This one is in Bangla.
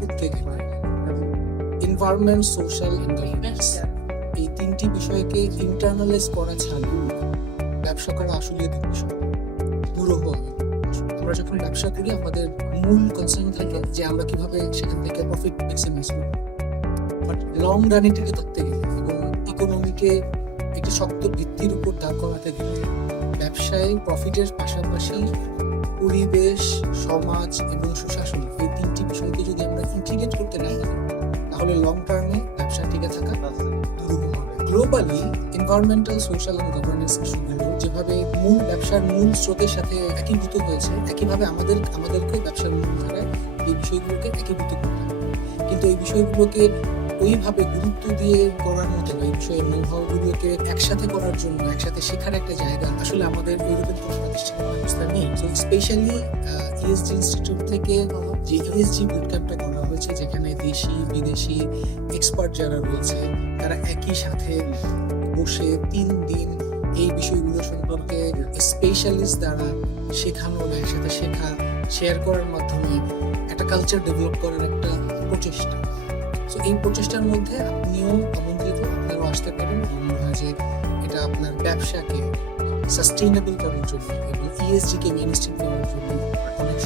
করতে গেলে এনভায়রনমেন্ট, সোশ্যাল এন্ড গভর্নেন্স এই তিনটি বিষয়কে ইন্টারনালাইজ করা ছাড়া ব্যবসা করা আসলে বিষয় দুরূহ হবে। আমরা যখন ব্যবসা করি আমাদের মূল কনসার্ন থাকে যে আমরা কিভাবে সেখান থেকে প্রফিট ম্যাক্সিমাইজ করব, বাট লং রান এটাকে ধরতে গেলে এবং ইকোনমিকে একটি শক্ত ভিত্তির উপর দাঁড় করাতে গেলে ব্যবসায় প্রফিটের পাশাপাশি পরিবেশ, সমাজ এবং সুশাসন এই তিনটি বিষয়কে যদি আমরা ইন্টিগ্রেট করতে না পারি তাহলে লং টার্মে ব্যবসা টিকে থাকা দুরূহ হবে। Globally environmental, social and governance ইস্যুগুলো যেভাবে মূল ব্যবসার মূল স্রোতের সাথে একীভূত হয়েছে, একইভাবে আমাদেরকে ব্যবসার মূল ধারায় এই বিষয়গুলোকে একীভূত করতে হবে। কিন্তু এই বিষয়গুলোকে ওইভাবে গুরুত্ব দিয়ে করার মতো এই বিষয়ের নোহাউগুলোকে একসাথে করার জন্য, একসাথে শেখার একটা জায়গা আসলে আমাদের ইউরোপের কোনো প্রাতিষ্ঠানিক ব্যবস্থা নেই। তো স্পেশালি ইএসজি ইনস্টিটিউট থেকে যে ইএসজি বুটক্যাম্পটা করা হয়েছে, যেখানে দেশি বিদেশি এক্সপার্ট যারা রয়েছে তারা একই সাথে বসে 3 দিন এই বিষয়গুলো সম্পর্কে স্পেশালিস্ট দ্বারা শেখানো বা একসাথে শেখা, শেয়ার করার মাধ্যমে একটা কালচার ডেভেলপ করার একটা প্রচেষ্টা। সো এই প্রচেষ্টার মধ্যে আপনিও আমন্ত্রিত, আপনারাও আসতে পারেন। আমার মনে হয় যে এটা আপনার ব্যবসাকে সাস্টেইনেবল করার জন্য এবং ইএসজি কে মেইনস্ট্রিম করার জন্য অনেক